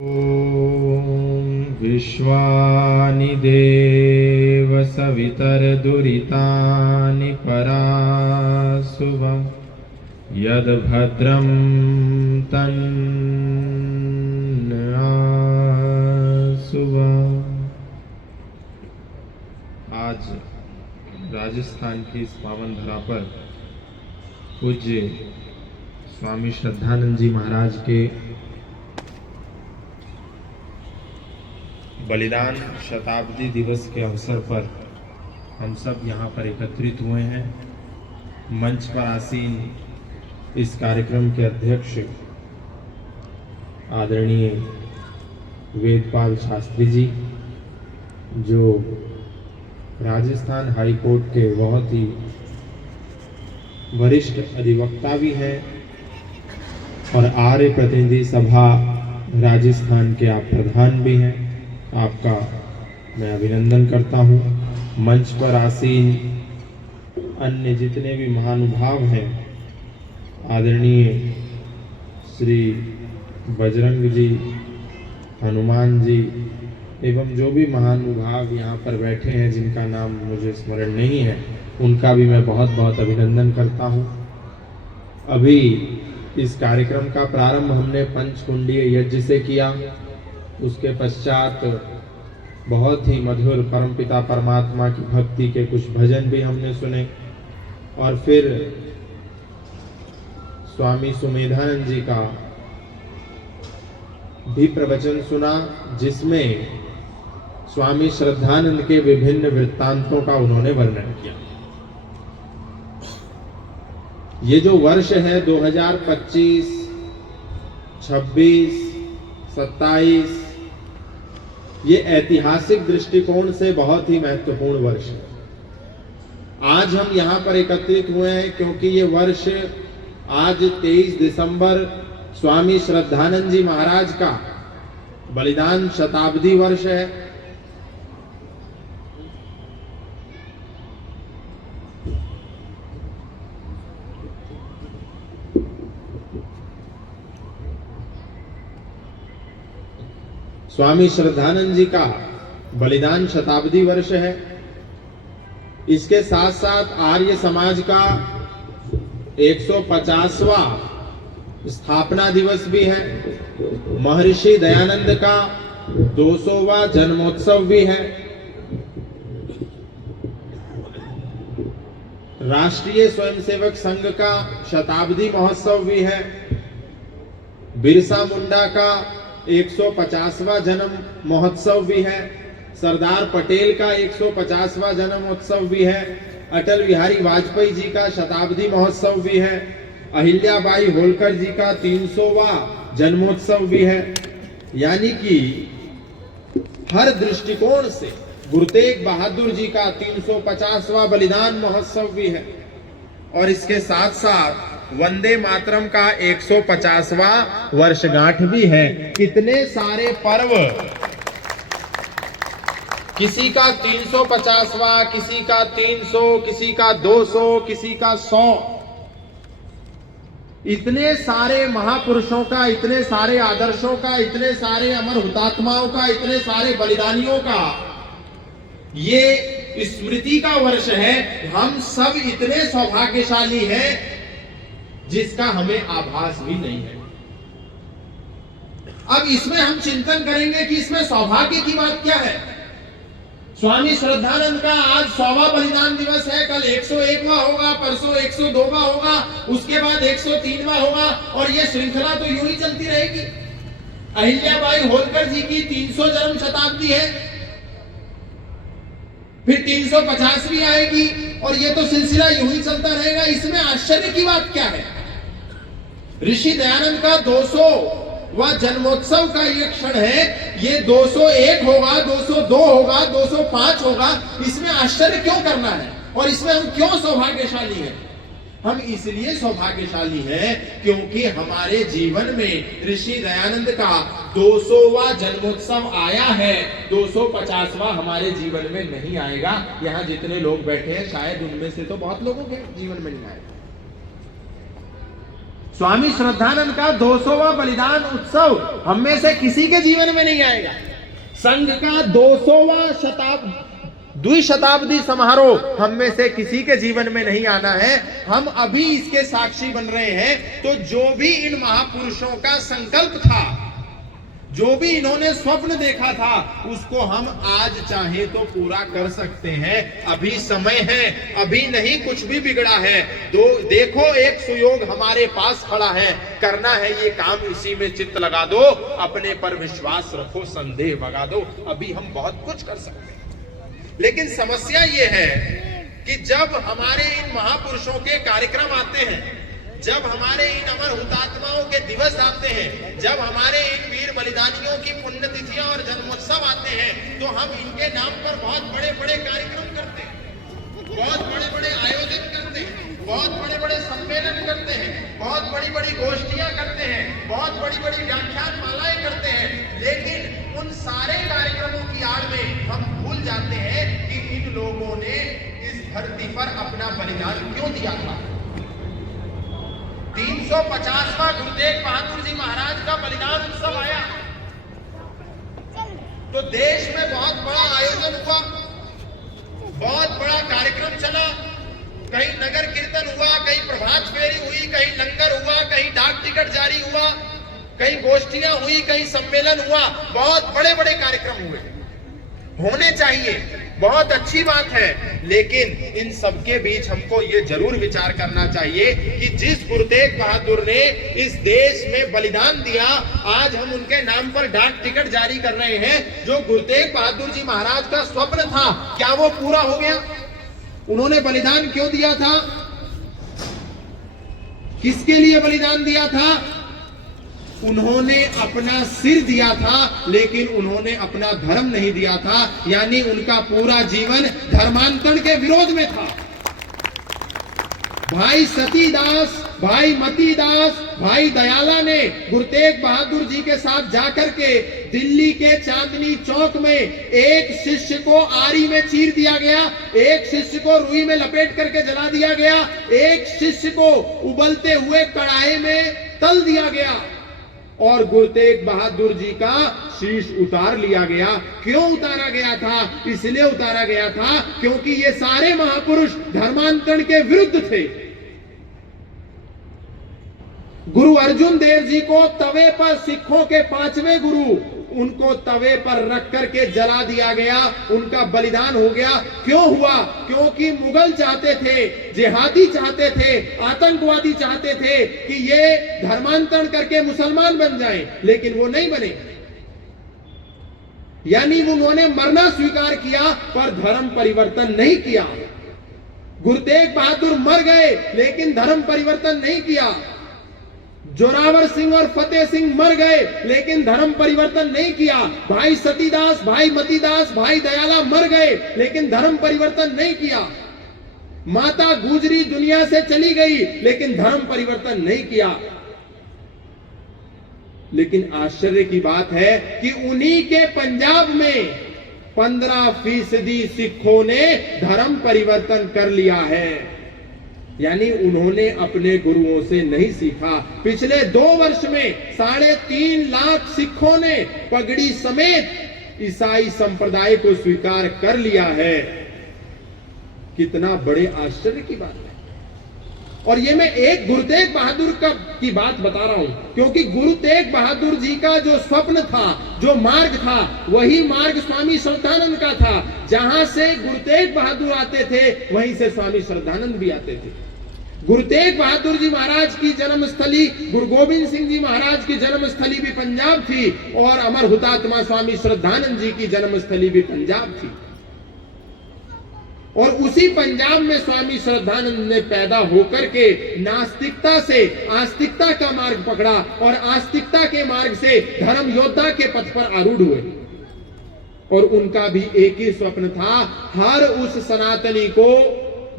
ॐ विश्वानि देव सवितर्दुरितानि पराशुभं यद्भद्रं तन्नाशुभम्। आज राजस्थान की इस पावन धरा पर पूज्य स्वामी श्रद्धानंद जी महाराज के बलिदान शताब्दी दिवस के अवसर पर हम सब यहाँ पर एकत्रित हुए हैं। मंच पर आसीन इस कार्यक्रम के अध्यक्ष आदरणीय वेदपाल शास्त्री जी, जो राजस्थान हाई कोर्ट के बहुत ही वरिष्ठ अधिवक्ता भी हैं और आर्य प्रतिनिधि सभा राजस्थान के आप प्रधान भी हैं, आपका मैं अभिनंदन करता हूं। मंच पर आसीन अन्य जितने भी महानुभाव हैं, आदरणीय श्री बजरंग जी, हनुमान जी एवं जो भी महानुभाव यहाँ पर बैठे हैं जिनका नाम मुझे स्मरण नहीं है, उनका भी मैं बहुत बहुत अभिनंदन करता हूँ। अभी इस कार्यक्रम का प्रारंभ हमने पंचकुंडीय यज्ञ से किया। उसके पश्चात बहुत ही मधुर परमपिता परमात्मा की भक्ति के कुछ भजन भी हमने सुने और फिर स्वामी सुमेधानंद जी का भी प्रवचन सुना, जिसमें स्वामी श्रद्धानंद के विभिन्न वृत्तांतों का उन्होंने वर्णन किया। ये जो वर्ष है 2025, 26, 27, ये ऐतिहासिक दृष्टिकोण से बहुत ही महत्वपूर्ण वर्ष है। आज हम यहाँ पर एकत्रित हुए हैं क्योंकि ये वर्ष आज 23 दिसंबर स्वामी श्रद्धानंद जी महाराज का बलिदान शताब्दी वर्ष है। स्वामी श्रद्धानंद जी का बलिदान शताब्दी वर्ष है। इसके साथ साथ आर्य समाज का 150वां स्थापना दिवस भी है। महर्षि दयानंद का 200वां जन्मोत्सव भी है। राष्ट्रीय स्वयंसेवक संघ का शताब्दी महोत्सव भी है। बिरसा मुंडा का 150वां जन्म महोत्सव भी है। सरदार पटेल का 150वां जन्मोत्सव भी है। अटल बिहारी वाजपेयी जी का शताब्दी महोत्सव भी है। अहिल्याबाई होलकर जी का 300वां जन्मोत्सव भी है। यानी कि हर दृष्टिकोण से गुरु तेग बहादुर जी का 350वां बलिदान महोत्सव भी है और इसके साथ साथ वंदे मातरम का 150वां वर्षगांठ भी है। कितने सारे पर्व, किसी का 350वां, किसी का 300, किसी का 200, किसी का 100। इतने सारे महापुरुषों का, इतने सारे आदर्शों का, इतने सारे अमर हुतात्माओं का, इतने सारे बलिदानियों का ये स्मृति का वर्ष है। हम सब इतने सौभाग्यशाली हैं जिसका हमें आभास भी नहीं है। अब इसमें हम चिंतन करेंगे कि इसमें सौभाग्य की बात क्या है। स्वामी श्रद्धानंद का आज 100वां बलिदान दिवस है। कल 101वां होगा, परसों 102वां होगा, उसके बाद 103वां होगा और यह श्रृंखला तो यूं ही चलती रहेगी। अहिल्याबाई होलकर जी की 300 जन्म शताब्दी है, फिर 350वीं आएगी और ये तो सिलसिला यूं ही चलता रहेगा। इसमें आश्चर्य की बात क्या है। ऋषि दयानंद का 200वां जन्मोत्सव का ये क्षण है। ये 201 होगा, 202 होगा, 205 होगा। इसमें आश्चर्य क्यों करना है और इसमें हम क्यों सौभाग्यशाली हैं। हम इसलिए सौभाग्यशाली हैं क्योंकि हमारे जीवन में ऋषि दयानंद का 200वां जन्मोत्सव आया है। 250वां हमारे जीवन में नहीं आएगा। यहाँ जितने लोग बैठे हैं शायद उनमें से तो बहुत लोगों के जीवन में नहीं आएगा। स्वामी श्रद्धानंद का 200वां बलिदान उत्सव हम में से किसी के जीवन में नहीं आएगा। संघ का 200वां द्विशताब्दी समारोह हम में से किसी के जीवन में नहीं आना है। हम अभी इसके साक्षी बन रहे हैं। तो जो भी इन महापुरुषों का संकल्प था, जो भी इन्होंने स्वप्न देखा था, उसको हम आज चाहे तो पूरा कर सकते हैं। अभी समय है, अभी नहीं कुछ भी बिगड़ा है। देखो एक सुयोग हमारे पास खड़ा है, करना है ये काम, इसी में चित्त लगा दो, अपने पर विश्वास रखो, संदेह भगा दो। अभी हम बहुत कुछ कर सकते हैं। लेकिन समस्या ये है कि जब हमारे इन महापुरुषों के कार्यक्रम आते हैं, जब हमारे इन अमर हुतात्माओं के दिवस आते हैं, जब हमारे इन वीर बलिदानियों की पुण्यतिथियां और जन्मोत्सव आते हैं, तो हम इनके नाम पर बहुत बड़े बड़े कार्यक्रम करते हैं, बहुत बड़े बड़े आयोजन करते हैं, बहुत बड़े बड़े सम्मेलन करते हैं, बहुत बड़ी बड़ी गोष्ठियां करते हैं, बहुत बड़ी बड़ी व्याख्यान मालाएं करते हैं। लेकिन उन सारे कार्यक्रमों की आड़ में हम भूल जाते हैं कि इन लोगों ने इस धरती पर अपना बलिदान क्यों दिया था। 350वां गुरु तेग बहादुर जी महाराज का बलिदान उत्सव आया तो देश में बहुत बड़ा आयोजन हुआ, बहुत बड़ा कार्यक्रम चला। कहीं नगर कीर्तन हुआ, कहीं प्रभात फेरी हुई, कहीं लंगर हुआ, कहीं डाक टिकट जारी हुआ, कहीं गोष्ठियां हुई, कहीं सम्मेलन हुआ। बहुत बड़े बड़े कार्यक्रम हुए, होने चाहिए, बहुत अच्छी बात है। लेकिन इन सबके बीच हमको ये जरूर विचार करना चाहिए कि जिस गुरु तेग बहादुर ने इस देश में बलिदान दिया, आज हम उनके नाम पर डाक टिकट जारी कर रहे हैं। जो गुरु तेग बहादुर जी महाराज का स्वप्न था, क्या वो पूरा हो गया? उन्होंने बलिदान क्यों दिया था? किसके लिए बलिदान दिया था? उन्होंने अपना सिर दिया था, लेकिन उन्होंने अपना धर्म नहीं दिया था। यानी उनका पूरा जीवन धर्मांतरण के विरोध में था। भाई सतीदास, भाई मतीदास, भाई दयाला ने गुरु तेग बहादुर जी के साथ जाकर के दिल्ली के चांदनी चौक में एक शिष्य को आरी में चीर दिया गया, एक शिष्य को रुई में लपेट करके जला दिया गया, एक शिष्य को उबलते हुए कढ़ाई में तल दिया गया और गुरु तेग बहादुर जी का शीश उतार लिया गया। क्यों उतारा गया था? इसलिए उतारा गया था क्योंकि ये सारे महापुरुष धर्मांतरण के विरुद्ध थे। गुरु अर्जुन देव जी को तवे पर, सिखों के 5वें गुरु, उनको तवे पर रख करके जला दिया गया, उनका बलिदान हो गया। क्यों हुआ? क्योंकि मुगल चाहते थे, जिहादी चाहते थे, आतंकवादी चाहते थे कि ये धर्मांतरण करके मुसलमान बन जाएं, लेकिन वो नहीं बने। यानी उन्होंने मरना स्वीकार किया पर धर्म परिवर्तन नहीं किया। गुरु तेग बहादुर मर गए लेकिन धर्म परिवर्तन नहीं किया। जोरावर सिंह और फतेह सिंह मर गए लेकिन धर्म परिवर्तन नहीं किया। भाई सतीदास, भाई मतीदास, भाई दयाला मर गए लेकिन धर्म परिवर्तन नहीं किया। माता गुजरी दुनिया से चली गई लेकिन धर्म परिवर्तन नहीं किया। लेकिन आश्चर्य की बात है कि उन्हीं के पंजाब में 15% सिखों ने धर्म परिवर्तन कर लिया है। यानी उन्होंने अपने गुरुओं से नहीं सीखा। पिछले 2 वर्ष में 3.5 लाख सिखों ने पगड़ी समेत ईसाई संप्रदाय को स्वीकार कर लिया है। कितना बड़े आश्चर्य की बात है। और ये मैं एक गुरु तेग बहादुर की बात बता रहा हूं क्योंकि गुरु तेग बहादुर जी का जो स्वप्न था, जो मार्ग था, वही मार्ग स्वामी श्रद्धानंद का था। जहां से गुरु तेग बहादुर आते थे वहीं से स्वामी श्रद्धानंद भी आते थे। गुरु तेग बहादुर जी महाराज की जन्मस्थली, गुरु गोविंद सिंह जी महाराज की जन्मस्थली भी पंजाब थी और अमर हुतात्मा स्वामी श्रद्धानंद जी की जन्मस्थली भी पंजाब थी। और उसी पंजाब में स्वामी श्रद्धानंद ने पैदा होकर के नास्तिकता से आस्तिकता का मार्ग पकड़ा और आस्तिकता के मार्ग से धर्म योद्धा के पथ पर आरूढ़ हुए। और उनका भी एक ही स्वप्न था, हर उस सनातनी को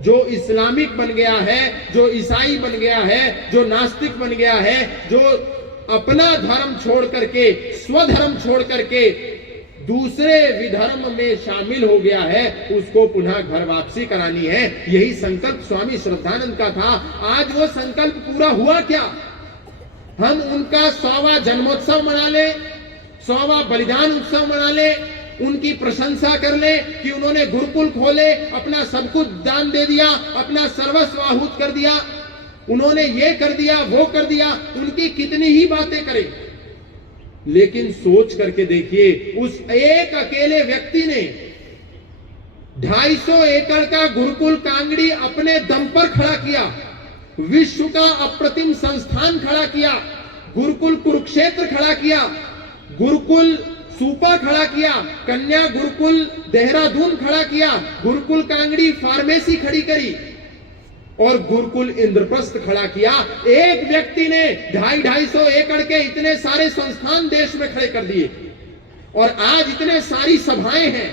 जो इस्लामिक बन गया है, जो ईसाई बन गया है, जो नास्तिक बन गया है, जो अपना धर्म छोड़ करके, स्वधर्म छोड़ करके दूसरे विधर्म में शामिल हो गया है, उसको पुनः घर वापसी करानी है। यही संकल्प स्वामी श्रद्धानंद का था। आज वो संकल्प पूरा हुआ क्या? हम उनका 100वां जन्मोत्सव मना ले, 100वां बलिदान उत्सव मना ले, उनकी प्रशंसा कर ले कि उन्होंने गुरुकुल खोले, अपना सब कुछ दान दे दिया, अपना सर्वस्व आहूत कर दिया, उन्होंने ये कर दिया, वो कर दिया, उनकी कितनी ही बातें करें, लेकिन सोच करके देखिए, उस एक अकेले व्यक्ति ने 250 एकड़ का गुरुकुल कांगड़ी अपने दम पर खड़ा किया, विश्व का अप्रतिम संस्थान खड़ा किया, गुरुकुल कुरुक्षेत्र खड़ा किया, गुरुकुल सूपा खड़ा किया, कन्या गुरुकुल देहरादून खड़ा किया, गुरुकुल कांगड़ी फार्मेसी खड़ी करी और गुरुकुल इंद्रप्रस्थ खड़ा किया। एक व्यक्ति ने 250 एकड़ के इतने सारे संस्थान देश में खड़े कर दिए और आज इतने सारी सभाएं हैं,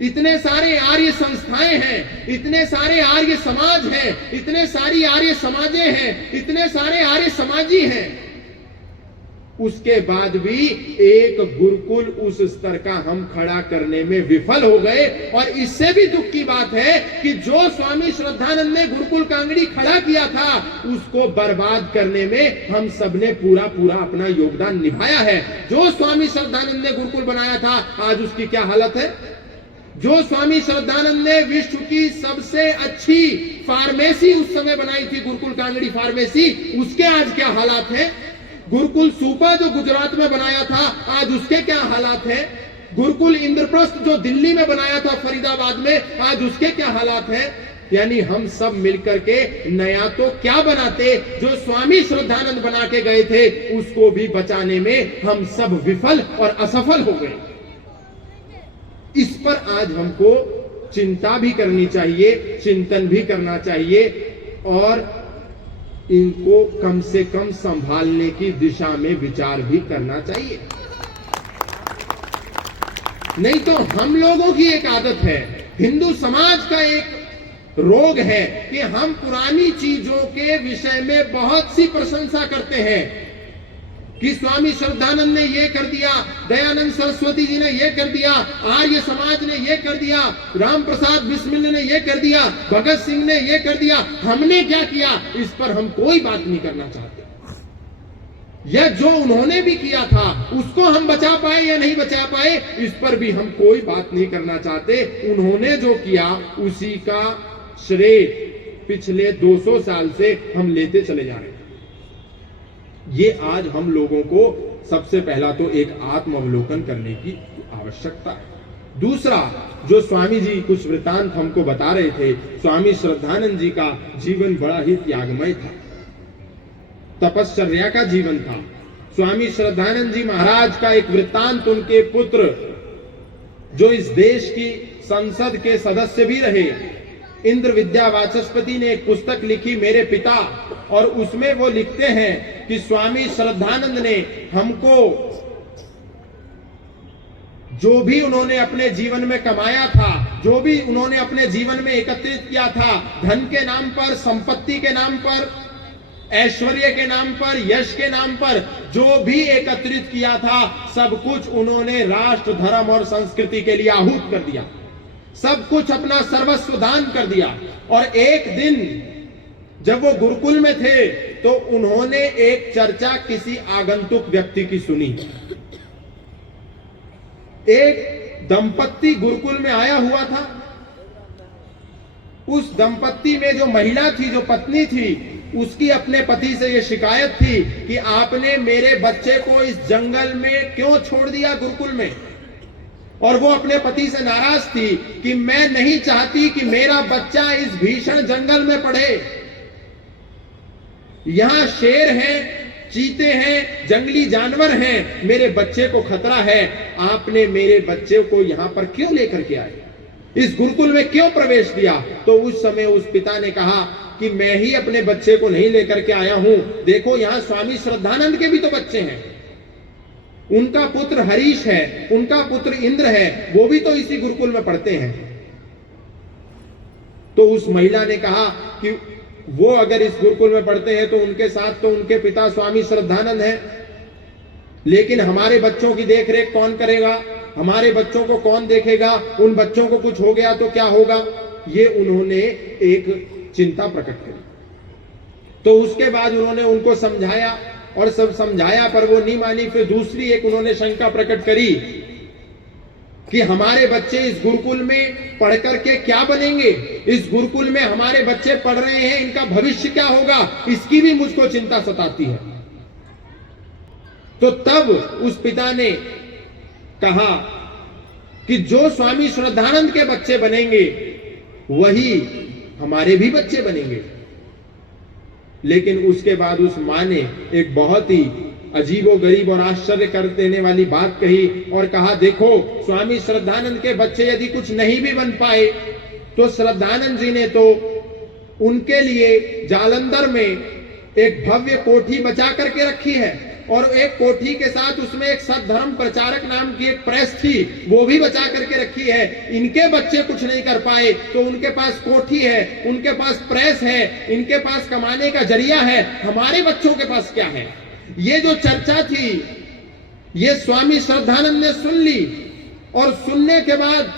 इतने सारे आर्य संस्थाएं हैं, इतने सारे आर्य समाज हैं, इतने सारी आर्य समाजें हैं, इतने सारे आर्य समाजी हैं, उसके बाद भी एक गुरुकुल उस स्तर का हम खड़ा करने में विफल हो गए। और इससे भी दुख की बात है कि जो स्वामी श्रद्धानंद ने गुरुकुल कांगड़ी खड़ा किया था, उसको बर्बाद करने में हम सबने पूरा पूरा अपना योगदान निभाया है। जो स्वामी श्रद्धानंद ने गुरुकुल बनाया था, आज उसकी क्या हालत है? जो स्वामी श्रद्धानंद ने विश्व की सबसे अच्छी फार्मेसी उस समय बनाई थी, गुरुकुल कांगड़ी फार्मेसी, उसके आज क्या हालात है? गुरुकुल सूपा जो गुजरात में बनाया था, आज उसके क्या हालात हैं? गुरुकुल इंद्रप्रस्थ जो दिल्ली में बनाया था फरीदाबाद में, आज उसके क्या हालात हैं? यानी हम सब मिलकर के नया तो क्या बनाते, जो स्वामी श्रद्धानंद बना के गए थे उसको भी बचाने में हम सब विफल और असफल हो गए। इस पर आज हमको चिंता भी करनी चाहिए, चिंतन भी करना चाहिए और इनको कम से कम संभालने की दिशा में विचार भी करना चाहिए। नहीं तो हम लोगों की एक आदत है, हिंदू समाज का एक रोग है कि हम पुरानी चीजों के विषय में बहुत सी प्रशंसा करते हैं कि स्वामी श्रद्धानंद ने ये कर दिया, दयानंद सरस्वती जी ने ये कर दिया, आर्य समाज ने ये कर दिया, राम प्रसाद बिस्मिल ने ये कर दिया, भगत सिंह ने ये कर दिया, हमने क्या किया, इस पर हम कोई बात नहीं करना चाहते। या जो उन्होंने भी किया था उसको हम बचा पाए या नहीं बचा पाए, इस पर भी हम कोई बात नहीं करना चाहते। उन्होंने जो किया उसी का श्रेय पिछले 200 साल से हम लेते चले जा रहे हैं। ये आज हम लोगों को सबसे पहला तो एक आत्मावलोकन करने की आवश्यकता है। दूसरा, जो स्वामी जी कुछ वृतांत हमको बता रहे थे, स्वामी श्रद्धानंद जी का जीवन बड़ा ही त्यागमय था, तपश्चर्या का जीवन था। स्वामी श्रद्धानंद जी महाराज का एक वृत्तांत, उनके पुत्र जो इस देश की संसद के सदस्य भी रहे, इंद्र विद्या वाचस्पति ने एक पुस्तक लिखी, मेरे पिता, और उसमें वो लिखते हैं कि स्वामी श्रद्धानंद ने हमको जो भी उन्होंने अपने जीवन में कमाया था, जो भी उन्होंने अपने जीवन में एकत्रित किया था, धन के नाम पर, संपत्ति के नाम पर, ऐश्वर्य के नाम पर, यश के नाम पर जो भी एकत्रित किया था, सब कुछ उन्होंने राष्ट्र, धर्म और संस्कृति के लिए आहूत कर दिया, सब कुछ अपना सर्वस्व दान कर दिया। और एक दिन जब वो गुरुकुल में थे तो उन्होंने एक चर्चा किसी आगंतुक व्यक्ति की सुनी। एक दंपत्ति गुरुकुल में आया हुआ था, उस दंपत्ति में जो महिला थी, जो पत्नी थी, उसकी अपने पति से यह शिकायत थी कि आपने मेरे बच्चे को इस जंगल में क्यों छोड़ दिया गुरुकुल में। और वो अपने पति से नाराज थी कि मैं नहीं चाहती कि मेरा बच्चा इस भीषण जंगल में पढ़े, यहां शेर हैं, चीते हैं, जंगली जानवर हैं, मेरे बच्चे को खतरा है, आपने मेरे बच्चे को यहां पर क्यों लेकर के आए, इस गुरुकुल में क्यों प्रवेश दिया। तो उस समय उस पिता ने कहा कि मैं ही अपने बच्चे को नहीं लेकर के आया हूं, देखो यहां स्वामी श्रद्धानंद के भी तो बच्चे हैं, उनका पुत्र हरीश है, उनका पुत्र इंद्र है, वो भी तो इसी गुरुकुल में पढ़ते हैं। तो उस महिला ने कहा कि वो अगर इस गुरुकुल में पढ़ते हैं तो उनके साथ तो उनके पिता स्वामी श्रद्धानंद हैं, लेकिन हमारे बच्चों की देखरेख कौन करेगा, हमारे बच्चों को कौन देखेगा, उन बच्चों को कुछ हो गया तो क्या होगा। ये उन्होंने एक चिंता प्रकट करी। तो उसके बाद उन्होंने उनको समझाया और सब समझाया पर वो नहीं मानी। फिर दूसरी एक उन्होंने शंका प्रकट करी कि हमारे बच्चे इस गुरुकुल में पढ़ करके क्या बनेंगे, इस गुरुकुल में हमारे बच्चे पढ़ रहे हैं, इनका भविष्य क्या होगा, इसकी भी मुझको चिंता सताती है। तो तब उस पिता ने कहा कि जो स्वामी श्रद्धानंद के बच्चे बनेंगे वही हमारे भी बच्चे बनेंगे। लेकिन उसके बाद उस मां ने एक बहुत ही अजीबोगरीब और आश्चर्य कर देने वाली बात कही और कहा, देखो स्वामी श्रद्धानंद के बच्चे यदि कुछ नहीं भी बन पाए तो श्रद्धानंद जी ने तो उनके लिए जालंधर में एक भव्य कोठी बचा करके रखी है और एक कोठी के साथ उसमें एक सद्धर्म प्रचारक नाम की एक प्रेस थी, वो भी बचा करके रखी है। इनके बच्चे कुछ नहीं कर पाए तो उनके पास कोठी है, उनके पास प्रेस है, इनके पास कमाने का जरिया है, हमारे बच्चों के पास क्या है। ये जो चर्चा थी ये स्वामी श्रद्धानंद ने सुन ली और सुनने के बाद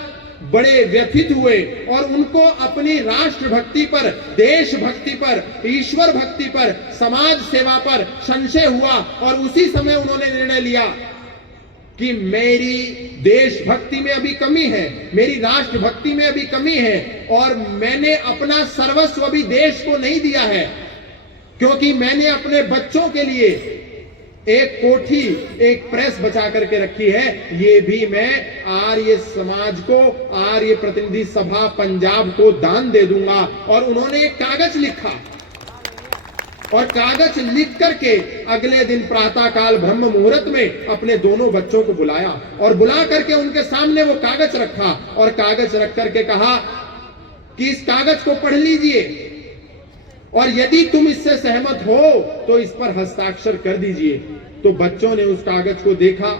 बड़े व्यथित हुए और उनको अपनी राष्ट्र भक्ति पर, देश भक्ति पर, ईश्वर भक्ति पर, समाज सेवा पर संशय हुआ और उसी समय उन्होंने निर्णय लिया कि मेरी देशभक्ति में अभी कमी है, मेरी राष्ट्र भक्ति में अभी कमी है और मैंने अपना सर्वस्व अभी देश को नहीं दिया है, क्योंकि मैंने अपने बच्चों के लिए एक कोठी, एक प्रेस बचा करके रखी है, ये भी मैं आर्य समाज को, आर्य प्रतिनिधि सभा पंजाब को दान दे दूंगा। और उन्होंने एक कागज लिखा और कागज लिख करके अगले दिन प्रातः काल ब्रह्म मुहूर्त में अपने दोनों बच्चों को बुलाया और बुला करके उनके सामने वो कागज रखा और कागज रख करके कहा कि इस कागज को पढ़ लीजिए और यदि तुम इससे सहमत हो तो इस पर हस्ताक्षर कर दीजिए। तो बच्चों ने उस कागज को देखा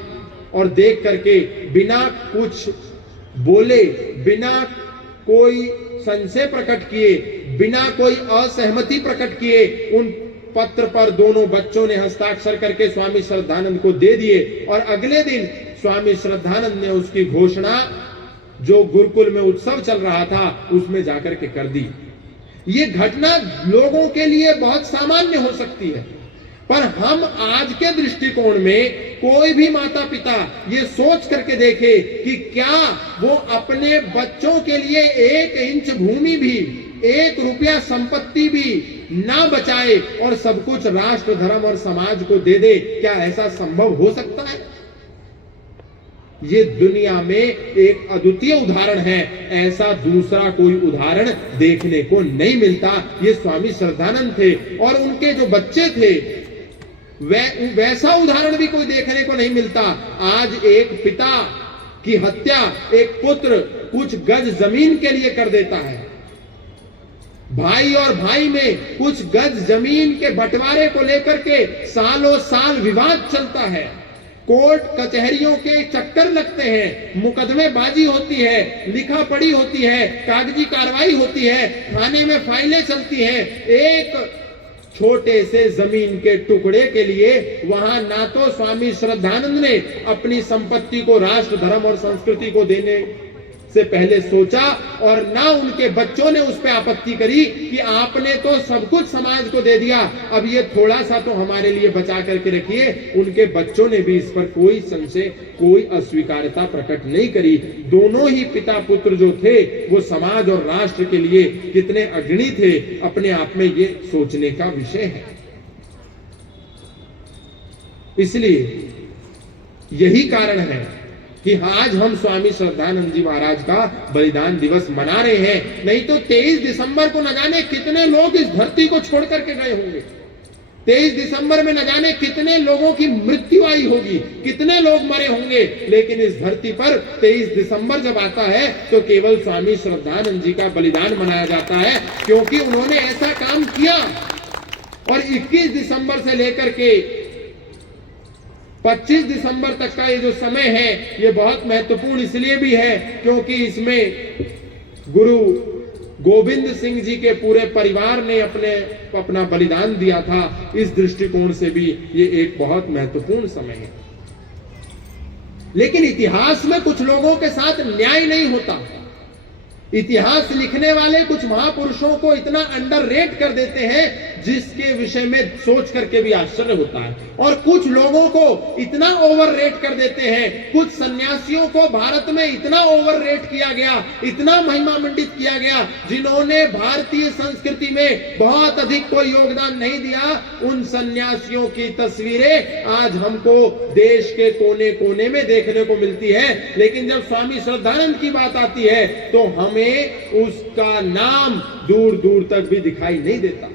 और देख करके बिना कुछ बोले, बिना कोई संशय प्रकट किए, बिना कोई असहमति प्रकट किए उन पत्र पर दोनों बच्चों ने हस्ताक्षर करके स्वामी श्रद्धानंद को दे दिए। और अगले दिन स्वामी श्रद्धानंद ने उसकी घोषणा जो गुरुकुल में उत्सव चल रहा था उसमें जाकर के कर दी। ये घटना लोगों के लिए बहुत सामान्य हो सकती है, पर हम आज के दृष्टिकोण में कोई भी माता पिता ये सोच करके देखे कि क्या वो अपने बच्चों के लिए 1 इंच भूमि भी, 1 रुपया संपत्ति भी ना बचाए और सब कुछ राष्ट्र, धर्म और समाज को दे दे। क्या ऐसा संभव हो सकता है? ये दुनिया में एक अद्वितीय उदाहरण है, ऐसा दूसरा कोई उदाहरण देखने को नहीं मिलता। ये स्वामी श्रद्धानंद थे और उनके जो बच्चे थे वैसा उदाहरण भी कोई देखने को नहीं मिलता। आज एक पिता की हत्या एक पुत्र कुछ गज जमीन के लिए कर देता है, भाई और भाई में कुछ गज जमीन के बंटवारे को लेकर के सालों साल विवाद चलता है, कोर्ट कचहरियों के चक्कर लगते हैं, मुकदमेबाजी होती है, लिखा पढ़ी होती है, कागजी कार्रवाई होती है, थाने में फाइलें चलती हैं। एक छोटे से जमीन के टुकड़े के लिए वहां ना तो स्वामी श्रद्धानंद ने अपनी संपत्ति को राष्ट्र, धर्म और संस्कृति को देने से पहले सोचा और ना उनके बच्चों ने उस पर आपत्ति करी कि आपने तो सब कुछ समाज को दे दिया, अब ये थोड़ा सा तो हमारे लिए बचा करके रखिए। उनके बच्चों ने भी इस पर कोई संशय, कोई अस्वीकारता प्रकट नहीं करी। दोनों ही पिता पुत्र जो थे वो समाज और राष्ट्र के लिए कितने अग्रणी थे, अपने आप में ये सोचने का विषय है। इसलिए यही कारण है कि आज हम स्वामी श्रद्धानंद जी महाराज का बलिदान दिवस मना रहे हैं। नहीं तो 23 दिसंबर को न जाने कितने लोग इस धरती को छोड़ करके गए होंगे, 23 दिसंबर में न जाने कितने लोगों की मृत्यु आई होगी, कितने लोग मरे होंगे। लेकिन इस धरती पर 23 दिसंबर जब आता है तो केवल स्वामी श्रद्धानंद जी का बलिदान मनाया जाता है, क्योंकि उन्होंने ऐसा काम किया। और 21 दिसंबर से लेकर के 25 दिसंबर तक का ये जो समय है ये बहुत महत्वपूर्ण इसलिए भी है क्योंकि इसमें गुरु गोविंद सिंह जी के पूरे परिवार ने अपना बलिदान दिया था। इस दृष्टिकोण से भी ये एक बहुत महत्वपूर्ण समय है। लेकिन इतिहास में कुछ लोगों के साथ न्याय नहीं होता। इतिहास लिखने वाले कुछ महापुरुषों को इतना अंडररेट कर देते हैं जिसके विषय में सोच करके भी आश्चर्य होता है। और कुछ लोगों को इतना ओवर रेट कर देते हैं, कुछ सन्यासियों को भारत में इतना ओवर रेट किया गया, इतना महिमा मंडित किया गया, जिन्होंने भारतीय संस्कृति में बहुत अधिक कोई योगदान नहीं दिया। उन सन्यासियों की तस्वीरें आज हमको देश के कोने कोने में देखने को मिलती है, लेकिन जब स्वामी श्रद्धानंद की बात आती है तो हमें उसका नाम दूर दूर तक भी दिखाई नहीं देता,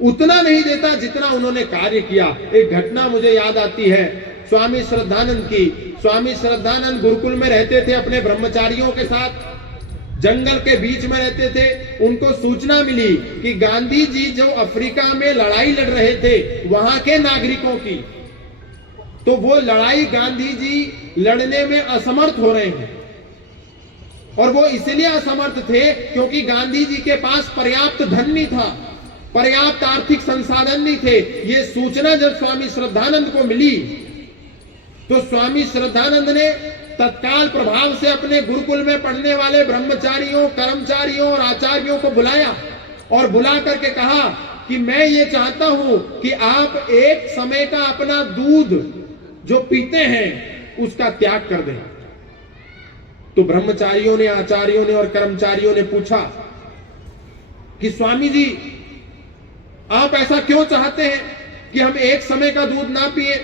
उतना नहीं देता जितना उन्होंने कार्य किया। एक घटना मुझे याद आती है स्वामी श्रद्धानंद की। स्वामी श्रद्धानंद गुरुकुल में रहते थे, अपने ब्रह्मचारियों के साथ जंगल के बीच में रहते थे। उनको सूचना मिली कि गांधी जी जो अफ्रीका में लड़ाई लड़ रहे थे वहां के नागरिकों की, तो वो लड़ाई गांधी जी लड़ने में असमर्थ हो रहे हैं। और वो इसलिए असमर्थ थे क्योंकि गांधी जी के पास पर्याप्त धन नहीं था, पर्याप्त आर्थिक संसाधन नहीं थे। ये सूचना जब स्वामी श्रद्धानंद को मिली तो स्वामी श्रद्धानंद ने तत्काल प्रभाव से अपने गुरुकुल में पढ़ने वाले ब्रह्मचारियों, कर्मचारियों और आचार्यों को बुलाया और बुला करके कहा कि मैं ये चाहता हूं कि आप एक समय का अपना दूध जो पीते हैं उसका त्याग कर दें। तो ब्रह्मचारियों ने, आचार्यों ने और कर्मचारियों ने पूछा कि स्वामी जी आप ऐसा क्यों चाहते हैं कि हम एक समय का दूध ना पिए?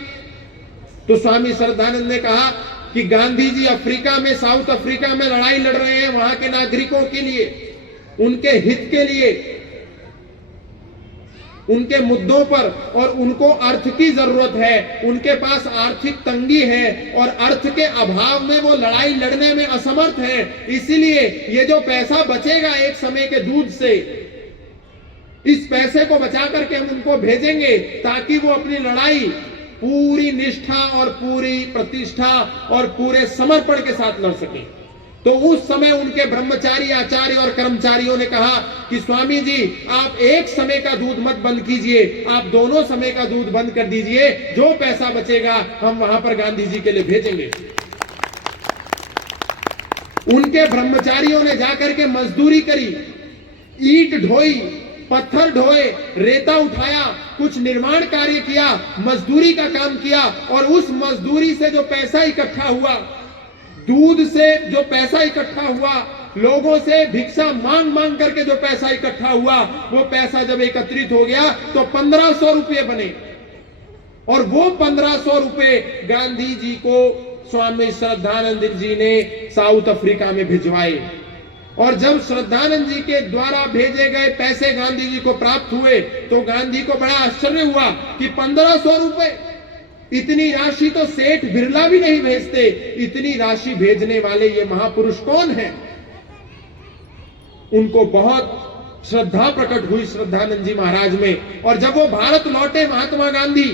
तो स्वामी श्रद्धानंद ने कहा कि गांधी जी अफ्रीका में, साउथ अफ्रीका में लड़ाई लड़ रहे हैं वहां के नागरिकों के लिए, उनके हित के लिए, उनके मुद्दों पर, और उनको अर्थ की जरूरत है, उनके पास आर्थिक तंगी है और अर्थ के अभाव में वो लड़ाई लड़ने में असमर्थ है। इसीलिए ये जो पैसा बचेगा एक समय के दूध से, इस पैसे को बचा करके हम उनको भेजेंगे ताकि वो अपनी लड़ाई पूरी निष्ठा और पूरी प्रतिष्ठा और पूरे समर्पण के साथ लड़ सके। तो उस समय उनके ब्रह्मचारी, आचार्य और कर्मचारियों ने कहा कि स्वामी जी आप एक समय का दूध मत बंद कीजिए, आप दोनों समय का दूध बंद कर दीजिए, जो पैसा बचेगा हम वहां पर गांधी जी के लिए भेजेंगे। उनके ब्रह्मचारियों ने जाकर के मजदूरी करी, ईंट ढोई, पत्थर ढोए, रेता उठाया, कुछ निर्माण कार्य किया, मजदूरी का काम किया, और उस मजदूरी से जो पैसा इकट्ठा हुआ, दूध से जो पैसा इकट्ठा हुआ, लोगों से भिक्षा मांग मांग करके जो पैसा इकट्ठा हुआ, वो पैसा जब एकत्रित हो गया तो 1500 रुपये बने। और वो 1500 रुपये गांधी जी को स्वामी श्रद्धानंद जी ने साउथ अफ्रीका में भिजवाए। और जब श्रद्धानंद जी के द्वारा भेजे गए पैसे गांधी जी को प्राप्त हुए तो गांधी को बड़ा आश्चर्य हुआ कि 1500 रुपए, इतनी राशि तो सेठ बिरला भी नहीं भेजते, इतनी राशि भेजने वाले ये महापुरुष कौन हैं? उनको बहुत श्रद्धा प्रकट हुई श्रद्धानंद जी महाराज में। और जब वो भारत लौटे महात्मा गांधी,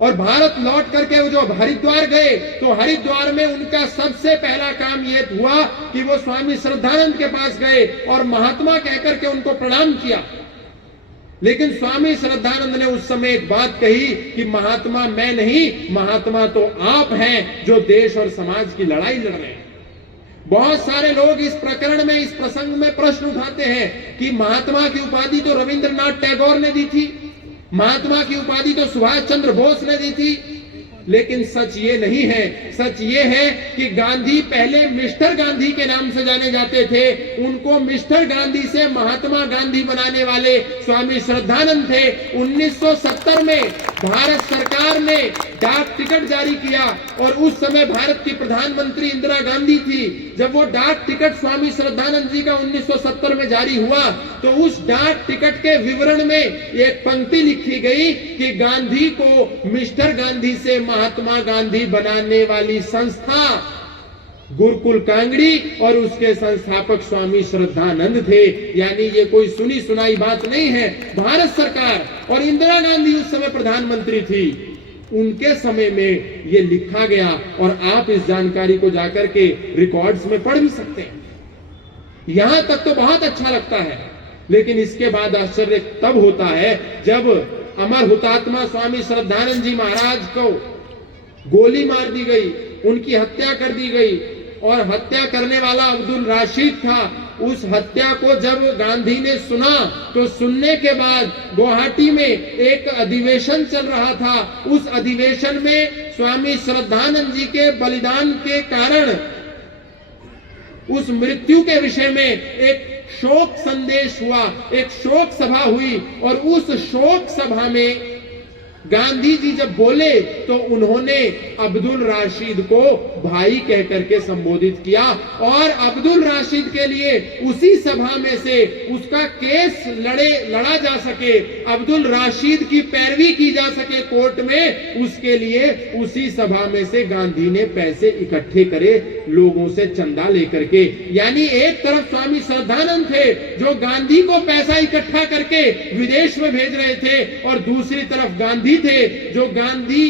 और भारत लौट करके वो जो हरिद्वार गए, तो हरिद्वार में उनका सबसे पहला काम ये हुआ कि वो स्वामी श्रद्धानंद के पास गए और महात्मा कहकर के उनको प्रणाम किया। लेकिन स्वामी श्रद्धानंद ने उस समय एक बात कही कि महात्मा मैं नहीं, महात्मा तो आप हैं जो देश और समाज की लड़ाई लड़ रहे हैं। बहुत सारे लोग इस प्रकरण में, इस प्रसंग में प्रश्न उठाते हैं कि महात्मा की उपाधि तो रविंद्रनाथ टैगोर ने दी थी, महात्मा की उपाधि तो सुभाष चंद्र बोस ने दी थी। लेकिन सच ये नहीं है। सच ये है कि गांधी पहले मिस्टर गांधी के नाम से जाने जाते थे। उनको मिस्टर गांधी से महात्मा गांधी बनाने वाले स्वामी श्रद्धानंद थे। 1970 में भारत सरकार ने डाक टिकट जारी किया और उस समय भारत की प्रधानमंत्री इंदिरा गांधी थी। जब वो डाक टिकट स्वामी श्रद्धानंद जी का 1970 में जारी हुआ तो उस डाक टिकट के विवरण में एक पंक्ति लिखी गई कि गांधी को मिस्टर गांधी से महात्मा गांधी बनाने वाली संस्था गुरुकुल कांगड़ी और उसके संस्थापक स्वामी श्रद्धानंद थे। यानी ये कोई सुनी सुनाई बात नहीं है। भारत सरकार और इंदिरा गांधी उस समय प्रधानमंत्री थी, उनके समय में ये लिखा गया और आप इस जानकारी को जाकर के रिकॉर्ड्स में पढ़ भी सकते हैं। यहां तक तो बहुत अच्छा लगता है, लेकिन इसके बाद आश्चर्य तब होता है जब अमर हुतात्मा स्वामी श्रद्धानंद जी महाराज को गोली मार दी गई, उनकी हत्या कर दी गई और हत्या करने वाला अब्दुल राशिद था, उस हत्या को जब गांधी ने सुना तो सुनने के बाद गुवाहाटी में एक अधिवेशन चल रहा था। उस अधिवेशन में स्वामी श्रद्धानंद जी के बलिदान के कारण उस मृत्यु के विषय में एक शोक संदेश हुआ, एक शोक सभा हुई और उस शोक सभा में गांधी जी जब बोले तो उन्होंने अब्दुल राशिद को भाई कहकर के संबोधित किया और अब्दुल राशिद के लिए उसी सभा में से उसका केस लड़ा जा सके, अब्दुल राशिद की पैरवी की जा सके कोर्ट में, उसके लिए उसी सभा में से गांधी ने पैसे इकट्ठे करे लोगों से चंदा लेकर के। यानी एक तरफ स्वामी श्रद्धानंद थे जो गांधी को पैसा इकट्ठा करके विदेश में भेज रहे थे और दूसरी तरफ गांधी थे जो गांधी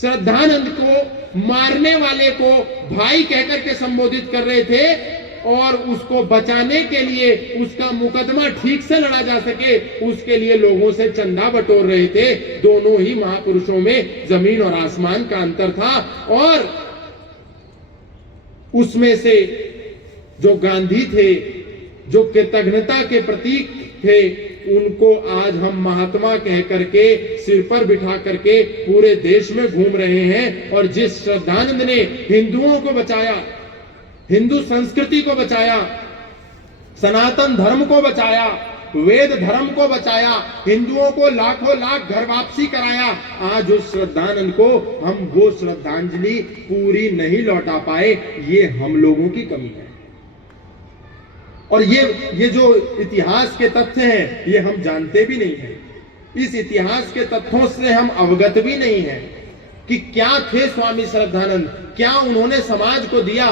श्रद्धानंद को मारने वाले को भाई कहकर के संबोधित कर रहे थे और उसको बचाने के लिए उसका मुकदमा ठीक से लड़ा जा सके उसके लिए लोगों से चंदा बटोर रहे थे। दोनों ही महापुरुषों में जमीन और आसमान का अंतर था और उसमें से जो गांधी थे, जो कृतज्ञता के प्रतीक थे, उनको आज हम महात्मा कह करके सिर पर बिठा करके पूरे देश में घूम रहे हैं। और जिस श्रद्धानंद ने हिंदुओं को बचाया, हिंदू संस्कृति को बचाया, सनातन धर्म को बचाया, वेद धर्म को बचाया, हिंदुओं को लाखों लाख घर वापसी कराया, आज उस श्रद्धानंद को हम वो श्रद्धांजलि पूरी नहीं लौटा पाए, ये हम लोगों की कमी है। और ये जो इतिहास के तथ्य हैं ये हम जानते भी नहीं हैं। इस इतिहास के तथ्यों से हम अवगत भी नहीं हैं कि क्या थे स्वामी श्रद्धानंद, क्या उन्होंने समाज को दिया।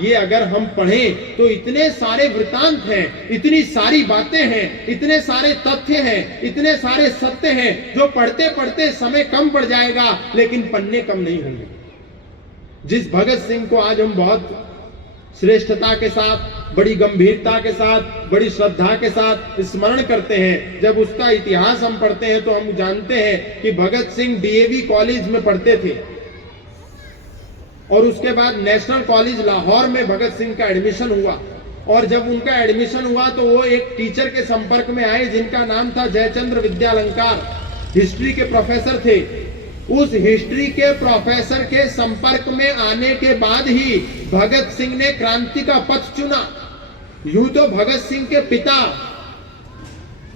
ये अगर हम पढ़ें तो इतने सारे वृतांत हैं, इतनी सारी बातें हैं, इतने सारे तथ्य हैं, इतने सारे सत्य हैं जो पढ़ते पढ़ते समय कम पड़ जाएगा लेकिन पन्ने कम नहीं होंगे। जिस भगत सिंह को आज हम बहुत श्रेष्ठता के साथ, बड़ी गंभीरता के साथ, बड़ी श्रद्धा के साथ स्मरण करते हैं, जब उसका इतिहास हम पढ़ते हैं तो हम जानते हैं कि भगत सिंह डीएवी कॉलेज में पढ़ते थे और उसके बाद नेशनल कॉलेज लाहौर में भगत सिंह का एडमिशन हुआ। और जब उनका एडमिशन हुआ तो वो एक टीचर के संपर्क में आए जिनका नाम था जयचंद्र विद्यालंकार, हिस्ट्री के प्रोफेसर थे। उस हिस्ट्री के प्रोफेसर के संपर्क में आने के बाद ही भगत सिंह ने क्रांति का पथ चुना। यूं तो भगत सिंह के पिता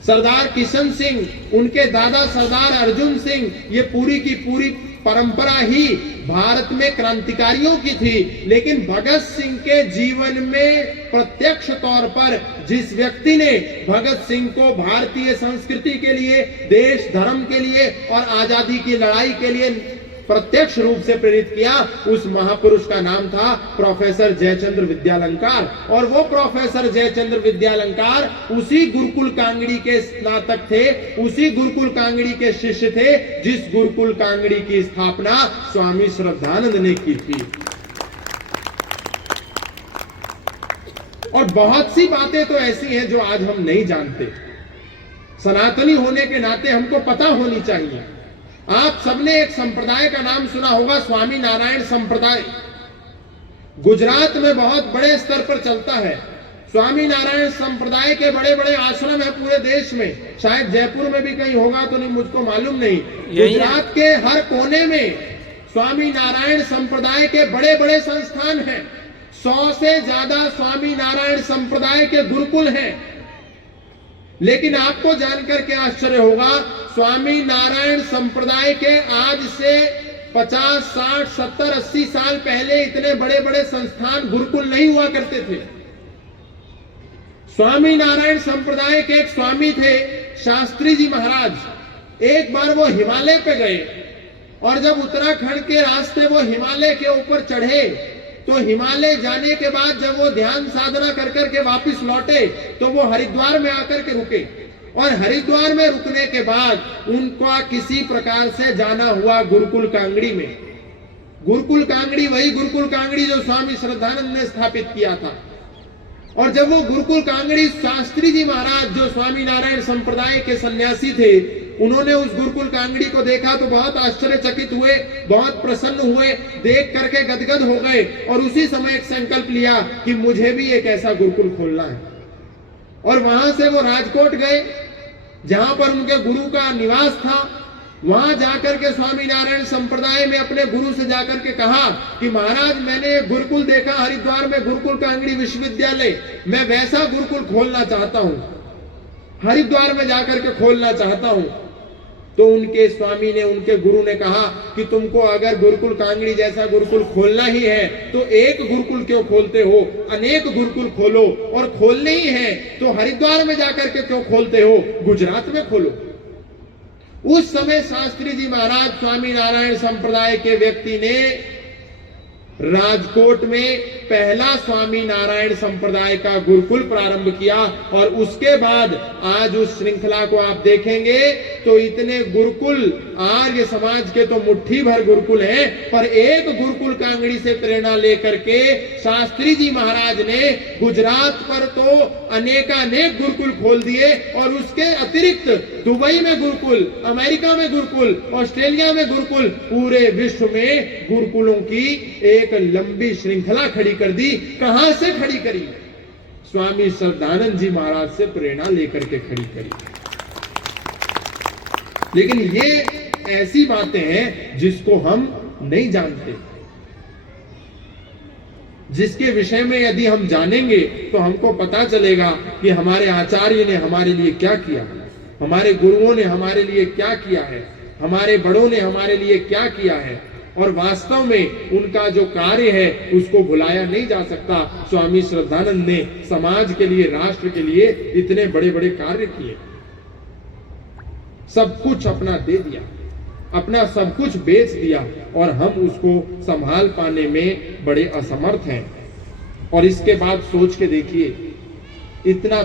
सरदार किशन सिंह, उनके दादा सरदार अर्जुन सिंह, ये पूरी की पूरी परंपरा ही भारत में क्रांतिकारियों की थी। लेकिन भगत सिंह के जीवन में प्रत्यक्ष तौर पर जिस व्यक्ति ने भगत सिंह को भारतीय संस्कृति के लिए, देश धर्म के लिए और आजादी की लड़ाई के लिए प्रत्यक्ष रूप से प्रेरित किया, उस महापुरुष का नाम था प्रोफेसर जयचंद्र विद्यालंकार। और वो प्रोफेसर जयचंद्र विद्यालंकार उसी गुरुकुल कांगड़ी के स्नातक थे, उसी गुरुकुल कांगड़ी के शिष्य थे जिस गुरुकुल कांगड़ी की स्थापना स्वामी श्रद्धानंद ने की थी। और बहुत सी बातें तो ऐसी हैं जो आज हम नहीं जानते। सनातनी होने के नाते हमको पता होनी चाहिए। आप सबने एक संप्रदाय का नाम सुना होगा, स्वामी नारायण संप्रदाय। गुजरात में बहुत बड़े स्तर पर चलता है। स्वामी नारायण संप्रदाय के बड़े बड़े आश्रम है पूरे देश में, शायद जयपुर में भी कहीं होगा तो नहीं, मुझको मालूम नहीं। गुजरात के हर कोने में स्वामी नारायण संप्रदाय के बड़े बड़े संस्थान हैं। 100 से ज्यादा स्वामी नारायण संप्रदाय के गुरुकुल हैं। लेकिन आपको जानकर के आश्चर्य होगा, स्वामी नारायण संप्रदाय के आज से 50, 60, 70, 80 साल पहले इतने बड़े बड़े संस्थान गुरुकुल नहीं हुआ करते थे। स्वामी नारायण संप्रदाय के एक स्वामी थे शास्त्री जी महाराज। एक बार वो हिमालय पे गए और जब उत्तराखंड के रास्ते वो हिमालय के ऊपर चढ़े तो हिमालय जाने के बाद जब वो ध्यान साधना कर करके वापस लौटे तो वो हरिद्वार में आकर के रुके। और हरिद्वार में रुकने के बाद उनका किसी प्रकार से जाना हुआ गुरुकुल कांगड़ी में। गुरुकुल कांगड़ी वही गुरुकुल कांगड़ी जो स्वामी श्रद्धानंद ने स्थापित किया था। और जब वो गुरुकुल कांगड़ी शास्त्री जी महाराज जो स्वामी नारायण संप्रदाय के सन्यासी थे, उन्होंने उस गुरुकुल कांगड़ी को देखा तो बहुत आश्चर्यचकित हुए, बहुत प्रसन्न हुए, देख करके गदगद हो गए और उसी समय एक संकल्प लिया कि मुझे भी एक ऐसा गुरुकुल खोलना है। और वहां से वो राजकोट गए, जहां पर उनके गुरु का निवास था। वहां जाकर के स्वामी नारायण संप्रदाय में अपने गुरु से जाकर के कहा कि महाराज, मैंने गुरुकुल देखा हरिद्वार में, गुरुकुल कांगड़ी विश्वविद्यालय, मैं वैसा गुरुकुल खोलना चाहता हूं, हरिद्वार में जाकर के खोलना चाहता हूं। तो उनके स्वामी ने, उनके गुरु ने कहा कि तुमको अगर गुरुकुल कांगड़ी जैसा गुरुकुल खोलना ही है तो एक गुरुकुल क्यों खोलते हो, अनेक गुरुकुल खोलो, और खोलने ही है तो हरिद्वार में जाकर के क्यों खोलते हो, गुजरात में खोलो। उस समय शास्त्री जी महाराज स्वामी नारायण संप्रदाय के व्यक्ति ने राजकोट में पहला स्वामी नारायण संप्रदाय का गुरुकुल प्रारंभ किया। और उसके बाद आज उस श्रृंखला को आप देखेंगे तो इतने गुरुकुल आर्य समाज के तो मुट्ठी भर गुरुकुल हैं, पर एक गुरुकुल कांगड़ी से प्रेरणा लेकर के शास्त्री जी महाराज ने गुजरात पर तो अनेकानेक गुरुकुल खोल दिए, और उसके अतिरिक्त दुबई में गुरुकुल, अमेरिका में गुरुकुल, ऑस्ट्रेलिया में गुरुकुल, पूरे विश्व में गुरुकुलों की एक लंबी श्रृंखला खड़ी कर दी। कहां से खड़ी करी? स्वामी श्रद्धानंद जी महाराज से प्रेरणा लेकर के खड़ी करी। लेकिन ये ऐसी बातें हैं जिसको हम नहीं जानते, जिसके विषय में यदि हम जानेंगे तो हमको पता चलेगा कि हमारे आचार्य ने हमारे लिए क्या किया, हमारे गुरुओं ने हमारे लिए क्या किया है, हमारे बड़ों ने हमारे लिए क्या किया है, और वास्तव में उनका जो कार्य है उसको भुलाया नहीं जा सकता। स्वामी श्रद्धानंद ने समाज के लिए, राष्ट्र के लिए इतने बड़े बड़े कार्य किए, सब कुछ अपना दे दिया, अपना सब कुछ बेच दिया, और हम उसको संभाल पाने में बड़े असमर्थ हैं। और इसके बाद सोच के देखिए, इतना